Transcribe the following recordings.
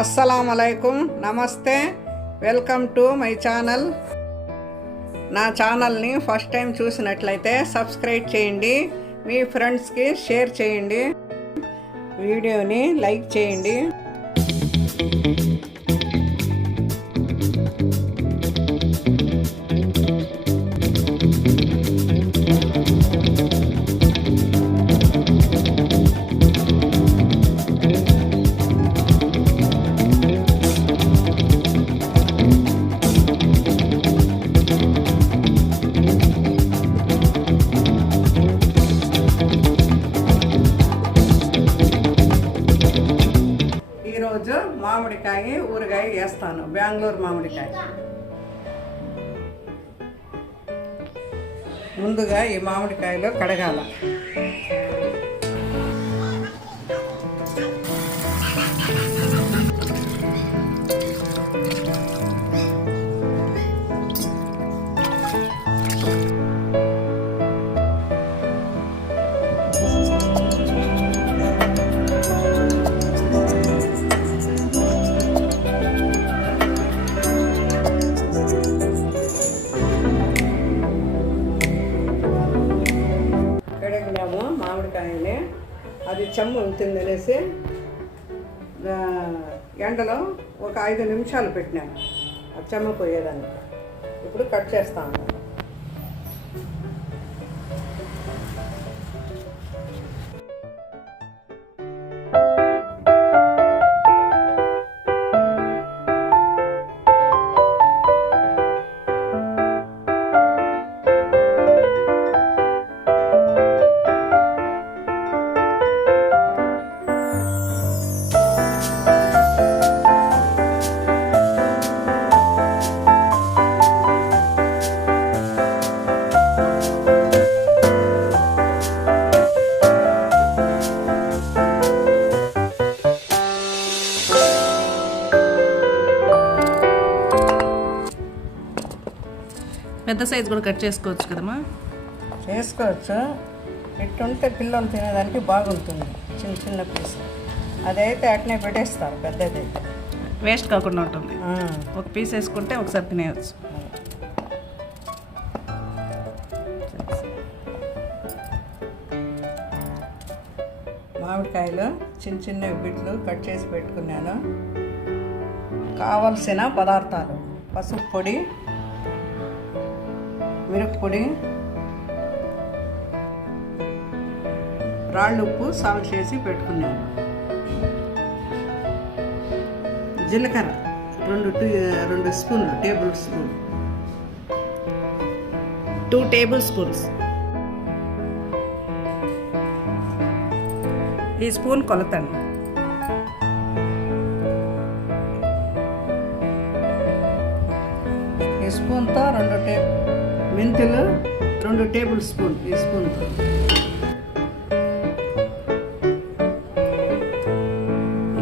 అస్సలాముఅలైకుం, నమస్తే, welcome to my channel. నా ఛానల్ని ఫస్ట్ టైం చూసినట్లయితే సబ్స్క్రైబ్ చేయండి, మీ ఫ్రెండ్స్కి షేర్ చేయండి, వీడియోని లైక్ చేయండి. ఈరోజు మామిడికాయ ఊరగాయ వేస్తాను, బెంగళూరు మామిడికాయ. ముందుగా ఈ మామిడికాయలు కడగాల. మామిడికాయని అది చెమ్ము ఉంటుందనేసి ఎండలో ఒక 5 నిమిషాలు పెట్టినాను ఆ చెమ్మ పోయేదాన్ని. ఇప్పుడు కట్ చేస్తా ఉన్నాను. పెద్ద సైజు కూడా కట్ చేసుకోవచ్చు కదమ్మా? చేసుకోవచ్చు. ఇట్టుంటే పిల్లలు తినేదానికి బాగుంటుంది, చిన్న చిన్న పీస్. అదైతే అట్నే పెట్టేస్తారు, పెద్దది అయితే వేస్ట్ కాకుండా ఉంటుంది. ఒక పీస్ వేసుకుంటే ఒకసారి తినేయచ్చు. మామిడికాయలు చిన్న చిన్న బిట్లు కట్ చేసి పెట్టుకున్నాను. కావలసిన పదార్థాలు: పసుపు పొడి, మిరప్పొడి, రాళ్ళు ఉప్పు, సాల్ట్ చేసి పెట్టుకున్నాను. జీలకర్ర 2 స్పూన్లు, టేబుల్ స్పూన్, 2 టేబుల్ స్పూన్స్. ఈ స్పూన్ కొలతండి. ఈ స్పూన్తో మెంతులు 2 టేబుల్ స్పూన్, ఈ స్పూన్తో.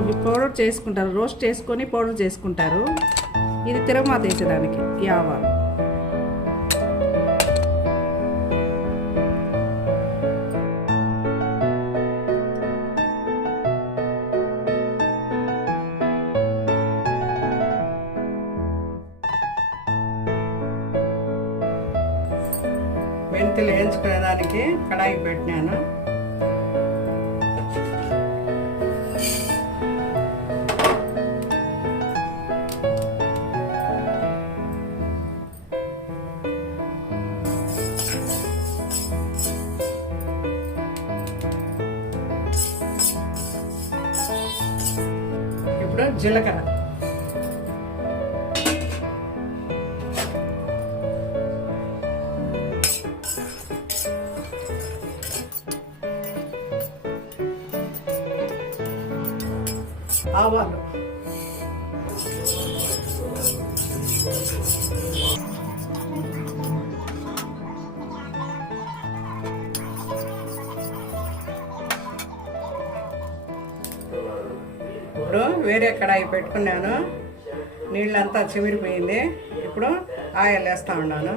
ఇవి పౌడర్ చేసుకుంటారు, రోస్ట్ చేసుకొని పౌడర్ చేసుకుంటారు. ఇది తిరగమాత వేసేదానికి ఈ ఆవాలు. మెంతులు వేయించుకునేదానికి కడాయి పెట్టినాను. ఇప్పుడు జీలకర్ర, ఆవాలు, ఇప్పుడు వేరే కడాయి పెట్టుకున్నాను. నీళ్ళంతా చిమిరిపోయింది. ఇప్పుడు ఆయిల్ వేస్తూ ఉన్నాను.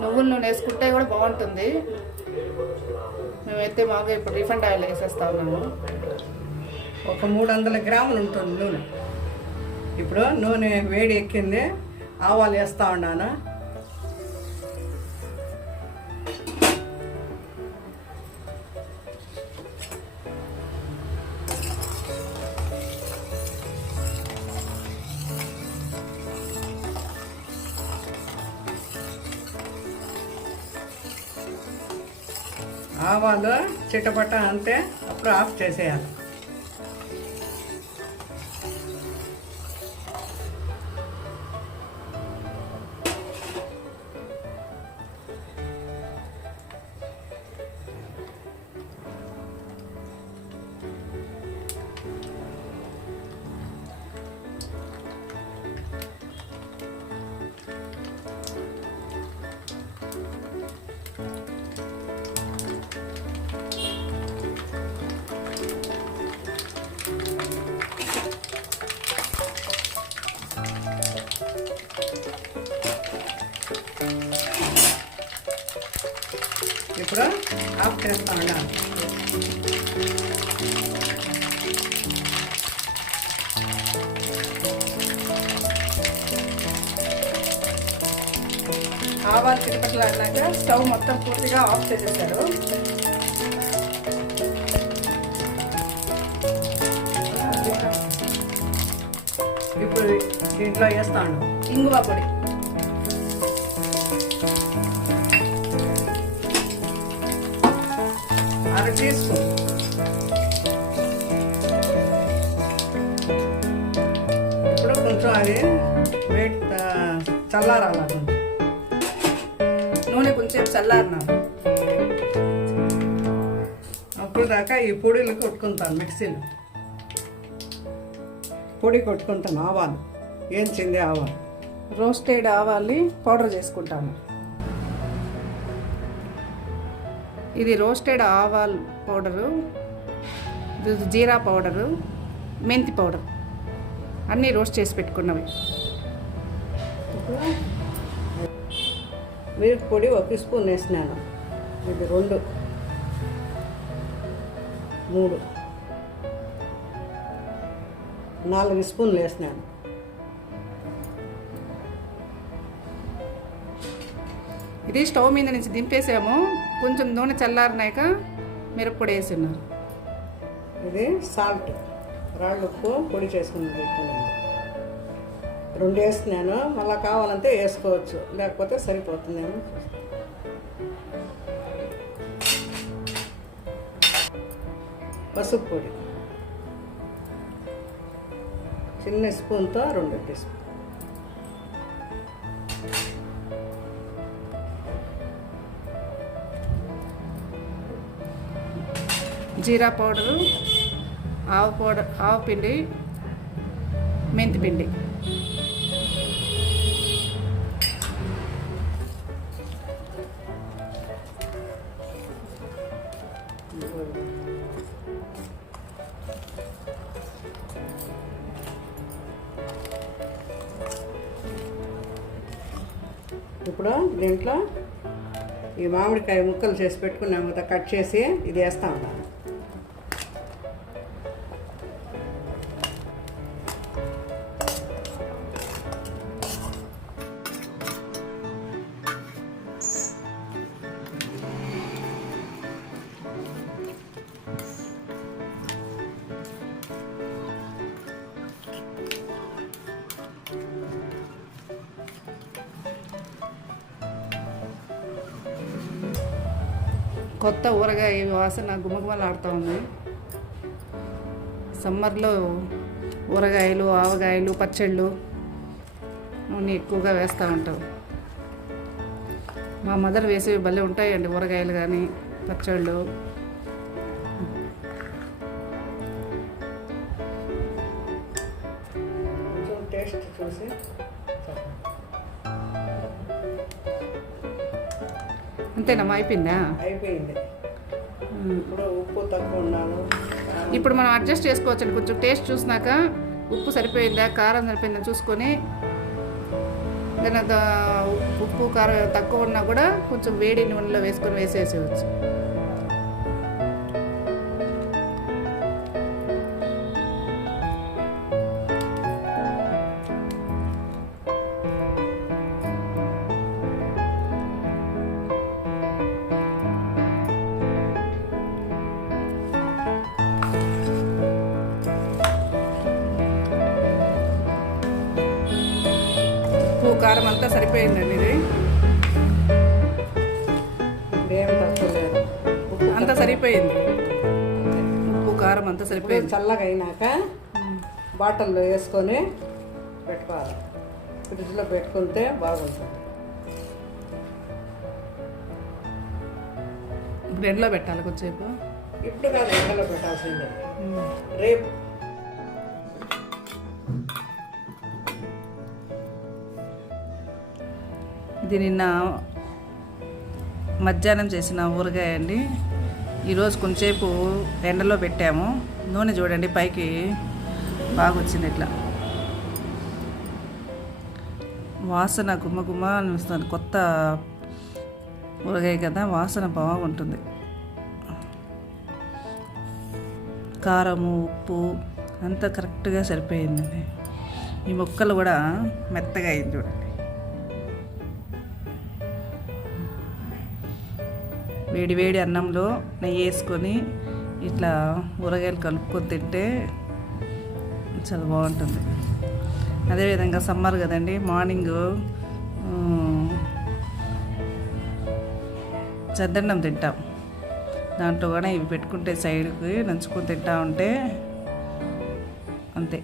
నువ్వుల నువ్వుల నూనె వేసుకుంటే కూడా బాగుంటుంది. మేమైతే మాకు ఇప్పుడు రిఫైండ్ ఆయిల్ వేసేస్తా ఉన్నాము. ఒక 300 గ్రాములు ఉంటుంది నూనె. ఇప్పుడు నూనె వేడి ఎక్కింది, ఆవాలు వేస్తూ ఉన్నాను. ఆవాలు చిటపట అంతే, అప్పుడు ఆఫ్ చేసేయాలి. ఇప్పుడు ఆఫ్ చేస్తా ఉండాలి. ఆవాలు చిటపట్లు అన్నాక స్టవ్ మొత్తం పూర్తిగా ఆఫ్ చేసేసారు. ఇప్పుడు దీంట్లో వేస్తాను ఇంగువ పొడి, అర టీ స్పూన్. ఇప్పుడు కొంచెం అది వెయిట్ చల్లారాల. నూనె కొంచెం చల్లారినా అప్పుడు దాకా ఈ పొడిలు కొట్టుకుంటాను. మిక్సీలో పొడి కొట్టుకుంటాను. ఆవాలు ఏంచింది ఆవాలు, రోస్టెడ్ ఆవాల్ని పౌడర్ చేసుకుంటాను. ఇది రోస్టెడ్ ఆవాల్ పౌడరు, జీరా పౌడరు, మెంతి పౌడర్ అన్నీ రోస్ట్ చేసి పెట్టుకున్నవి. మిరప పొడి 1 స్పూన్ వేసినాను. ఇది 2, 3, 4 స్పూన్లు వేసినాను. ఇది స్టవ్ మీద నుంచి దింపేసాము. కొంచెం నూనె చల్లారినాక మిరప్పొడి వేసి ఉన్నారు. ఇది సాల్ట్, రాళ్ళు ఉప్పు పొడి చేసుకుని పెట్టుకున్నాను. 2 వేసినాను. మళ్ళీ కావాలంటే వేసుకోవచ్చు, లేకపోతే సరిపోతుందేమో. పసుపు పొడి చిన్న స్పూన్తో 2 టీ స్పూన్. జీరా పౌడరు, ఆవు పిండి, మెంతి పిండి. ఇప్పుడు దీంట్లో ఈ మామిడికాయ ముక్కలు చేసి పెట్టుకున్నాము కదా, కట్ చేసి ఇది వేస్తా ఉన్నాను. కొత్త ఊరగాయ వాసన గుమగుమలాడుతూ ఉంది. సమ్మర్లో ఊరగాయలు, ఆవగాయలు, పచ్చళ్ళు నూనె ఎక్కువగా వేస్తూ ఉంటాం. మా మదర్ వేసేవి భలే ఉంటాయండి, ఊరగాయలు కానీ పచ్చళ్ళు. టేస్ట్ చూసి అంతేనమ్మా, అయిపోయిందా? అయిపోయింది. ఇప్పుడు ఉప్పు తక్కువ ఉన్నాను. ఇప్పుడు మనం అడ్జస్ట్ చేసుకోవచ్చండి. కొంచెం టేస్ట్ చూసినాక ఉప్పు సరిపోయిందా, కారం సరిపోయిందా చూసుకొని ఏదైనా ఉప్పు కారం తక్కువ ఉన్నా కూడా కొంచెం వేడి నూనెలో వేసుకొని వేసేసేయచ్చు. ఉప్పు కారం అంతా సరిపోయిందండి. ఇది ఏం తక్కువ లేదు, అంతా సరిపోయింది. ఉప్పు కారం అంతా సరిపోయింది. చల్లగా అయినాక బాటిల్లో వేసుకొని పెట్టుకోవాలి. ఫ్రిడ్జ్లో పెట్టుకుంటే బాగుంటుంది. ఇప్పుడు ఎండలో పెట్టాలి కొంచెంసేపు. ఇప్పుడు కాదు, ఎండలో పెట్టాల్సిందే రేపు. ఇది నిన్న మధ్యాహ్నం చేసిన ఊరగాయ అండి. ఈరోజు కొంచెంసేపు ఎండలో పెట్టాము. నూనె చూడండి పైకి బాగా వచ్చింది. ఇట్లా వాసన గుమ్మ గుమ్మ అనిపిస్తుంది. కొత్త ఊరగాయ కదా, వాసన బాగుంటుంది. కారము ఉప్పు అంతా కరెక్ట్గా సరిపోయిందండి. ఈ ముక్కలు కూడా మెత్తగా అయింది చూడండి. వేడి వేడి అన్నంలో నెయ్యి వేసుకొని ఇట్లా ఊరగాయలు కలుపుకొని తింటే చాలా బాగుంటుంది. అదేవిధంగా సమ్మర్ కదండి, మార్నింగ్ చద్దన్నం తింటాం. దాంట్లో కూడా ఇవి పెట్టుకుంటే సైడ్కి నంచుకొని తింటా ఉంటే అంతే.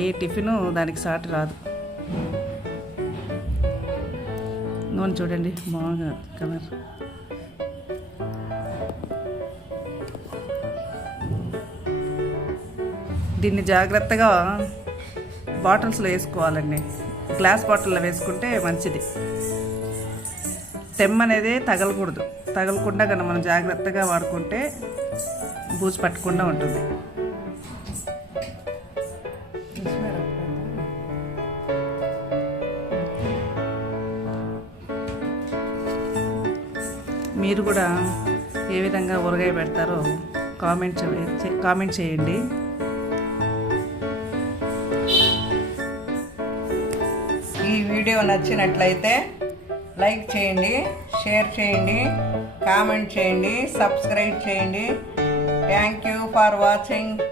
ఏ టిఫిను దానికి సాటి రాదు. నూనె చూడండి బాగా కలర్. దీన్ని జాగ్రత్తగా బాటిల్స్లో వేసుకోవాలండి. గ్లాస్ బాటిల్లో వేసుకుంటే మంచిది. తెమ్మ అనేది తగలకూడదు. తగలకుండా కన్నా మనం జాగ్రత్తగా వాడుకుంటే బూజు పట్టకుండా ఉంటుంది. మీరు కూడా ఏ విధంగా ఊరగాయ పెడతారో కామెంట్ చేయండి. ఈ వీడియో నచ్చినట్లయితే లైక్ చేయండి, షేర్ చేయండి, కామెంట్ చేయండి, సబ్స్క్రైబ్ చేయండి. Thank you for watching.